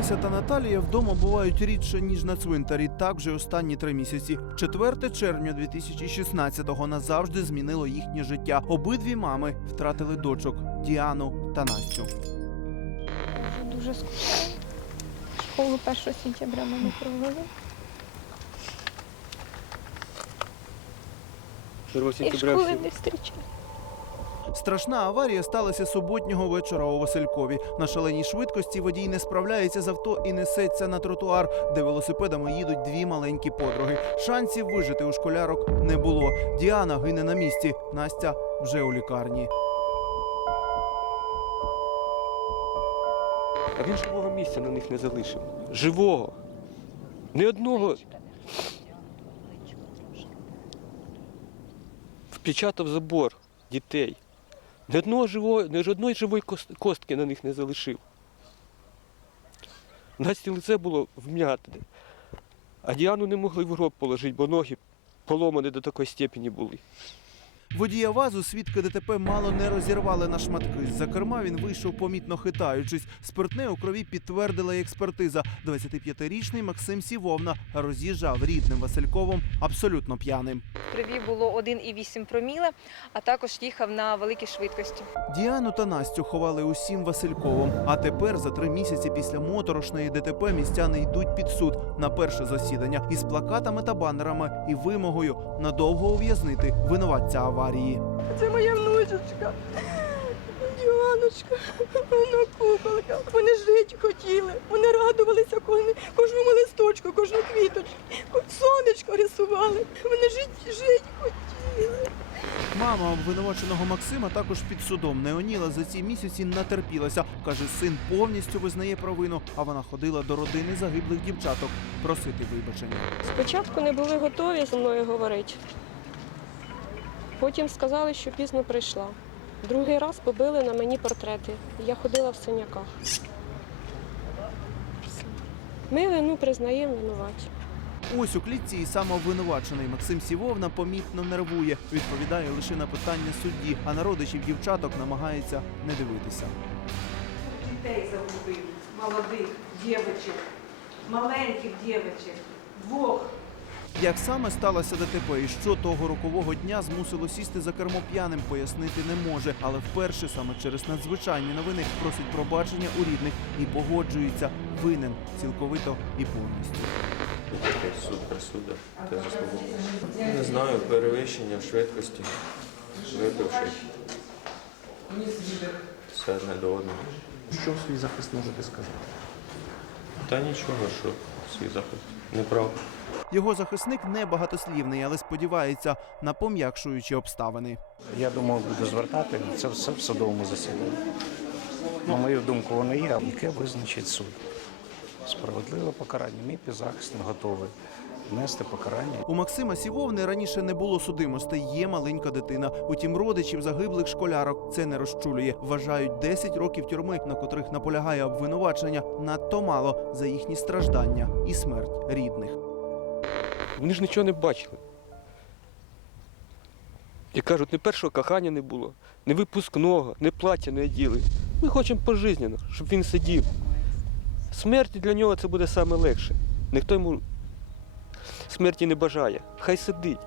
Олеся та Наталія вдома бувають рідше ніж на цвинтарі. Так вже останні три місяці. 4 червня 2016-го назавжди змінило їхнє життя. Обидві мами втратили дочок Діану та Настю. Вже дуже скучаю. Школу 1 сентября ми не провели. 1 І сентября школи всі. не зустрічаю. Страшна аварія сталася суботнього вечора у Василькові. На шаленій швидкості водій не справляється з авто і несеться на тротуар, де велосипедами їдуть дві маленькі подруги. Шансів вижити у школярок не було. Діана гине на місці. Настя вже у лікарні. А він живого місця на них не залишив. Живого. Ні одного. Впечатав забор дітей. Ні одного живого, ні жодної живої костки на них не залишив. Насті лице було вм'ятне. А Діану не могли в гроб положити, бо ноги поломані до такої степені були. Водія вазу свідки ДТП мало не розірвали на шматки. З-за керма він вийшов помітно хитаючись. Спиртне у крові підтвердила експертиза. 25-річний Максим Сівовна роз'їжджав рідним Васильковим абсолютно п'яним. В крові було 1,8 проміла, а також їхав на великій швидкості. Діану та Настю ховали усім Васильковим. А тепер, за три місяці після моторошної ДТП, містяни йдуть під суд на перше засідання із плакатами та банерами і вимогою надовго ув'язнити винуватця аварії. Це моя внучечка. Діаночка, вона куколка. Вони жити хотіли. Вони радувалися кожному, кожному листочку, кожну квіточку. Сонечко рисували. Вони жити, жити хотіли. Мама обвинуваченого Максима також під судом. Неоніла за ці місяці натерпілася. Каже, син повністю визнає провину, а вона ходила до родини загиблих дівчаток просити вибачення. Спочатку не були готові зі мною говорити. Потім сказали, що пізно прийшла. Другий раз побили на мені портрети. Я ходила в синяках. Ми вину признаємо винуваті. Ось у клітці і самообвинувачений Максим Сівовна помітно нервує. Відповідає лише на питання судді, а на родичів дівчаток намагається не дивитися. дітей загубив, молодих дівчат, маленьких дівчат, двох. Як саме сталося ДТП і що того рокового дня змусило сісти за кермо п'яним, пояснити не може. Але вперше саме через надзвичайні новини просить пробачення у рідних і погоджується винен цілковито і повністю. Суд. Ти заслуговуєш. Не знаю, перевищення швидкості, випивши. Все одне до одного. Що свій захист можете сказати? Та нічого, що свій захист. Неправда. Його захисник не багатослівний, але сподівається на пом'якшуючі обставини. Я думав, буду звертати це все в судовому засіданні. На мою думку, воно є, яке визначить суд. Справедливе покарання. Мій підзахисник готовий нести покарання. У Максима Сівовни раніше не було судимостей, є маленька дитина. Утім, родичів загиблих школярок це не розчулює. Вважають 10 років тюрми, на котрих наполягає обвинувачення, надто мало за їхні страждання і смерть рідних. Вони ж нічого не бачили. І кажуть, ні першого кохання не було, ні випускного, ні плаття не оділи. Ми хочемо пожизненно, щоб він сидів. Смерть для нього це буде саме легше. Ніхто йому смерті не бажає. Хай сидить.